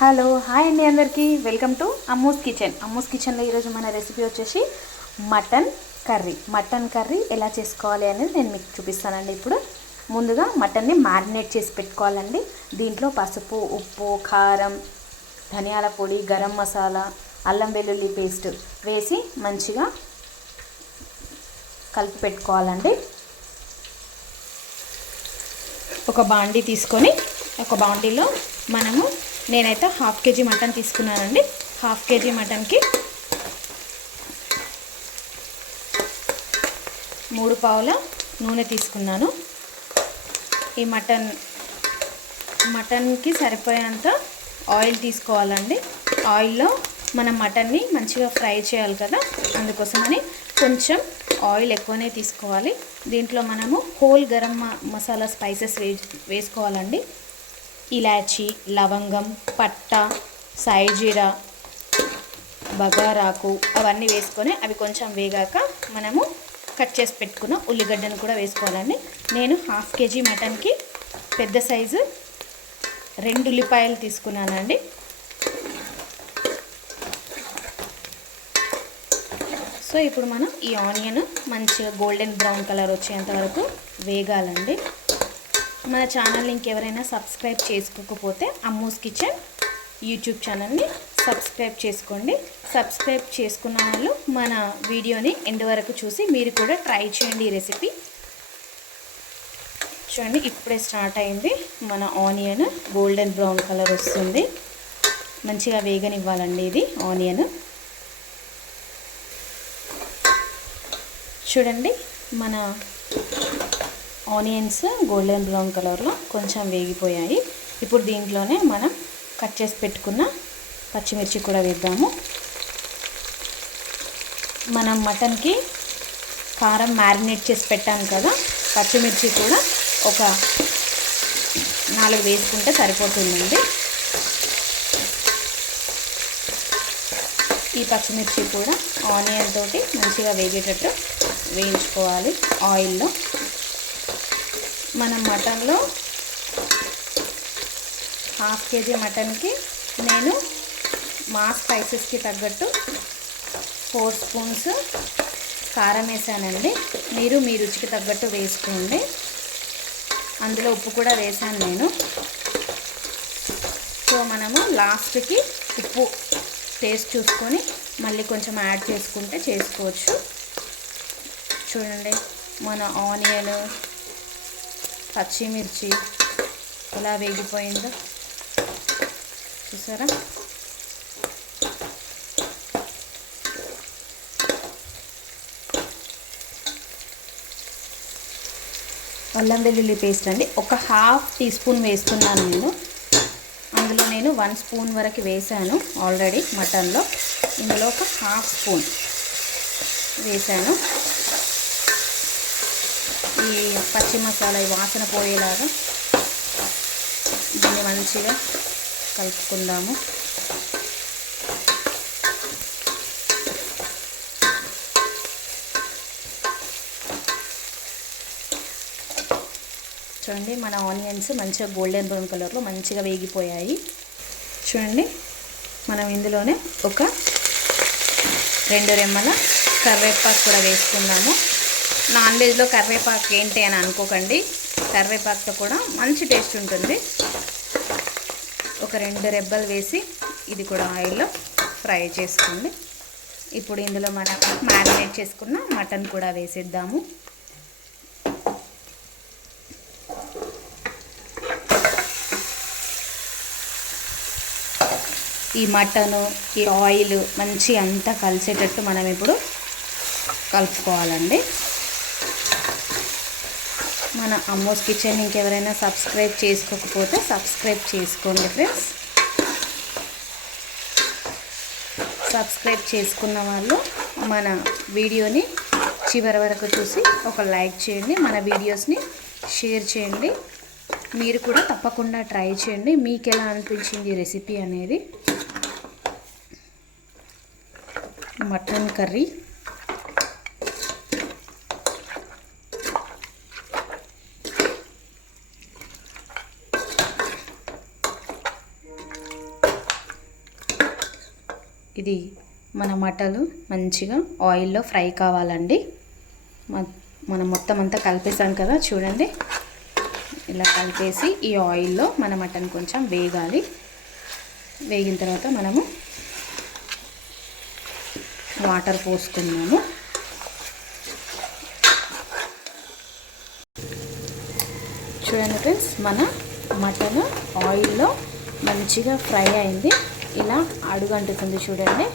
Hello hi అండి అందరికీ welcome to Ammu's kitchen. Ammu's కిచెన్లో ఈరోజు మన రెసిపీ వచ్చేసి మటన్ కర్రీ ఎలా చేసుకోవాలి అనేది నేను మీకు చూపిస్తానండి. ఇప్పుడు ముందుగా మటన్ని మ్యారినేట్ చేసి పెట్టుకోవాలండి. దీంట్లో పసుపు, ఉప్పు, కారం, ధనియాల పొడి, గరం మసాలా, అల్లం వెల్లుల్లి పేస్ట్ వేసి మంచిగా కలిపి పెట్టుకోవాలండి. ఒక బాండీ తీసుకొని ఒక బాండీలో నేనైతే 1/2 kg మటన్ తీసుకున్నానండి. 1/2 kg మటన్కి 3 పావుల నూనె తీసుకున్నాను. ఈ మటన్కి సరిపోయేంత ఆయిల్ తీసుకోవాలండి. ఆయిల్లో మనం మటన్ని మంచిగా ఫ్రై చేయాలి కదా, అందుకోసమని కొంచెం ఆయిల్ ఎక్కువనే తీసుకోవాలి. దీంట్లో మనము హోల్ గరం మసాలా స్పైసెస్ వేసుకోవాలండి. ఇలాచీ, లవంగం, పట్ట, సాయిజీరా, బగారాకు అవన్నీ వేసుకొని అవి కొంచెం వేగాక మనము కట్ చేసి పెట్టుకున్న ఉల్లిగడ్డను కూడా వేసుకోవాలండి. నేను 1/2 kg మటన్కి పెద్ద సైజు 2 ఉల్లిపాయలు తీసుకున్నానండి. సో ఇప్పుడు మనం ఈ ఆనియన్ మంచిగా గోల్డెన్ బ్రౌన్ కలర్ వచ్చేంత వరకు వేగాలండి. మన ఛానల్ ఇంకెవరైనా సబ్స్క్రైబ్ చేసుకోకపోతే అమ్మూస్ కిచెన్ యూట్యూబ్ ఛానల్ని సబ్స్క్రైబ్ చేసుకోండి. సబ్స్క్రైబ్ చేసుకున్న వాళ్ళు మన వీడియోని ఎండ్ వరకు చూసి మీరు కూడా ట్రై చేయండి. ఈ రెసిపీ చూడండి, ఇప్పుడే స్టార్ట్ అయింది. మన ఆనియన్ గోల్డెన్ బ్రౌన్ కలర్ వస్తుంది. మంచిగా వేగనివ్వాలండి ఇది ఆనియన్. చూడండి, మన ఆనియన్స్ గోల్డెన్ బ్రౌన్ కలర్లో కొంచెం వేగిపోయాయి. ఇప్పుడు దీంట్లోనే మనం కట్ చేసి పెట్టుకున్న పచ్చిమిర్చి కూడా వేద్దాము. మనం మటన్కి కారం మ్యారినేట్ చేసి పెట్టాము కదా, పచ్చిమిర్చి కూడా ఒక 4 వేసుకుంటే సరిపోతుందండి. ఈ పచ్చిమిర్చి కూడా ఆనియన్ తోటి మంచిగా వేగేటట్టు వేయించుకోవాలి ఆయిల్లో. మనం మటన్లో 1/2 kg మటన్కి నేను మా స్పైసెస్కి తగ్గట్టు 4 స్పూన్స్ కారం వేసానండి. మీరు మీ రుచికి తగ్గట్టు వేసుకోండి. అందులో ఉప్పు కూడా వేసాను నేను. సో మనము లాస్ట్కి ఉప్పు టేస్ట్ చూసుకొని మళ్ళీ కొంచెం యాడ్ చేసుకుంటే చేసుకోవచ్చు. చూడండి, మన ఆనియన్, పచ్చిమిర్చి ఎలా వేగిపోయిందో చూసారా. అల్లం వెల్లుల్లి పేస్ట్ అండి ఒక 1/2 టీ స్పూన్ వేస్తున్నాను నేను. అందులో నేను 1 స్పూన్ వరకు వేసాను ఆల్రెడీ మటన్లో. ఇందులో ఒక 1/2 స్పూన్ వేసాను. ఈ పచ్చి మసాలా వాసన పోయేలాగా దీన్ని మంచిగా కలుపుకుందాము. చూడండి, మన ఆనియన్స్ మంచిగా గోల్డెన్ బ్రౌన్ కలర్లో మంచిగా వేగిపోయాయి. చూడండి, మనం ఇందులోనే ఒక 2 రెమ్మల కరివేపాకు కూడా వేసుకుందాము. నాన్ వెజ్లో కరివేపాకు ఏంటి అని అనుకోకండి, కరివేపాకుతో కూడా మంచి టేస్ట్ ఉంటుంది. ఒక 2 రెబ్బలు వేసి ఇది కూడా ఆయిల్లో ఫ్రై చేసుకోండి. ఇప్పుడు ఇందులో మనం మ్యారినేట్ చేసుకున్న మటన్ కూడా వేసేద్దాము. ఈ మటను, ఈ ఆయిల్ మంచి అంతా కలిసేటట్టు మనం ఇప్పుడు కలుపుకోవాలండి. మన అమ్మూస్ కిచెన్ ఇంకెవరైనా సబ్స్క్రైబ్ చేసుకోకపోతే సబ్స్క్రైబ్ చేసుకోండి ఫ్రెండ్స్. సబ్స్క్రైబ్ చేసుకున్న వాళ్ళు మన వీడియోని చివరి వరకు చూసి ఒక లైక్ చేయండి. మన వీడియోస్ని షేర్ చేయండి. మీరు కూడా తప్పకుండా ట్రై చేయండి. మీకు ఎలా అనిపించింది రెసిపీ అనేది. మటన్ కర్రీ ఇది మన మటన్ మంచిగా ఆయిల్లో ఫ్రై కావాలండి. మనం మొత్తం అంతా కలిపేసాం కదా, చూడండి ఇలా కలిపేసి ఈ ఆయిల్లో మన మటన్ కొంచెం వేగాలి. వేగిన తర్వాత మనము వాటర్ పోసుకున్నాము. చూడండి ఫ్రెండ్స్, మన మటన్ ఆయిల్లో మంచిగా ఫ్రై అయింది. ఇలా అడుగంటుతుంది చూడండి.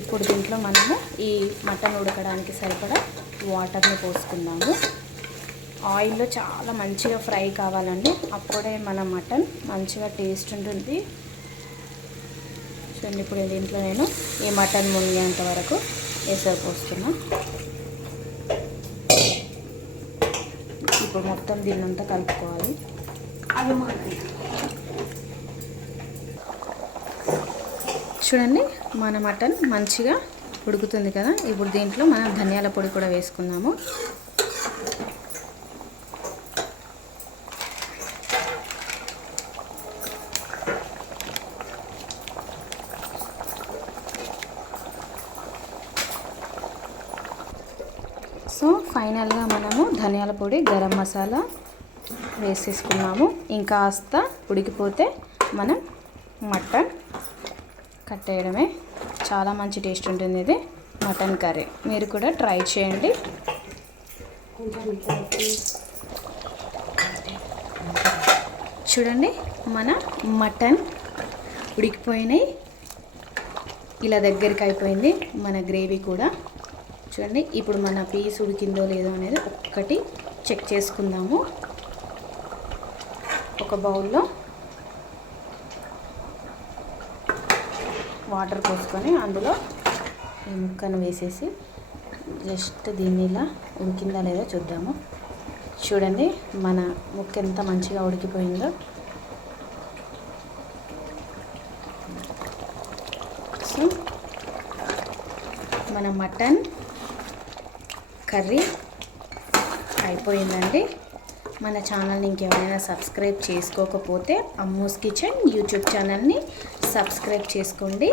ఇప్పుడు దీంట్లో మనము ఈ మటన్ ఉడకడానికి సరిపడా వాటర్ని పోసుకుందాము. ఆయిల్లో చాలా మంచిగా ఫ్రై కావాలండి, అప్పుడే మన మటన్ మంచిగా టేస్ట్ ఉంటుంది. చూడండి, ఇప్పుడు దీంట్లో నేను ఈ మటన్ మునిగేంత వరకు ఎసరు పోస్తున్నా. ఇప్పుడు మొత్తం దీన్నంతా కలుపుకోవాలి. చూడండి, మన మటన్ మంచిగా ఉడుకుతుంది కదా. ఇప్పుడు దీంట్లో మనం ధనియాల పొడి కూడా వేసుకుందాము. సో ఫైనల్గా మనము ధనియాల పొడి, గరం మసాలా వేసేసుకున్నాము. ఇంకా కాస్త ఉడికిపోతే మనం మటన్ కట్టేయడమే. చాలా మంచి టేస్ట్ ఉంటుంది ఇది మటన్ కర్రీ. మీరు కూడా ట్రై చేయండి. చూడండి, మన మటన్ ఉడికిపోయినాయి. ఇలా దగ్గరికి అయిపోయింది మన గ్రేవీ కూడా. చూడండి, ఇప్పుడు మన పీస్ ఉడికిందో లేదో అనేది ఒక్కటి చెక్ చేసుకుందాము. ఒక బౌల్లో వాటర్ పోసుకొని అందులో ఈ ముక్కను వేసేసి జస్ట్ దీన్ని ఇలా ఉడికిందా లేదో చూద్దాము. చూడండి, మన ముక్క ఎంత మంచిగా ఉడికిపోయిందో. సో మన మటన్ కర్రీ అయిపోయిందండి. మన ఛానల్ని ఇంకెవరైనా సబ్స్క్రైబ్ చేసుకోకపోతే అమ్మూస్ కిచెన్ యూట్యూబ్ ఛానల్ని సబ్స్క్రైబ్ చేసుకోండి.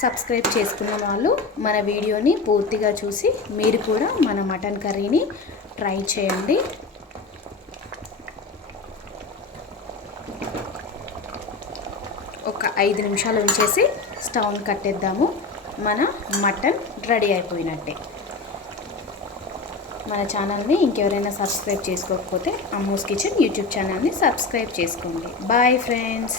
సబ్స్క్రైబ్ చేసుకున్న వాళ్ళు మన వీడియోని పూర్తిగా చూసి మీరు కూడా మన మటన్ కర్రీని ట్రై చేయండి. ఒక 5 నిమిషాలు ఉంచేసి స్టవ్ని కట్టేద్దాము. మన మటన్ రెడీ అయిపోయినట్టే. మన ఛానల్ని ఇంకెవరైనా సబ్స్క్రైబ్ చేసుకోకపోతే అమ్మూస్ కిచెన్ యూట్యూబ్ ఛానల్ని సబ్స్క్రైబ్ చేసుకోండి. Bye friends.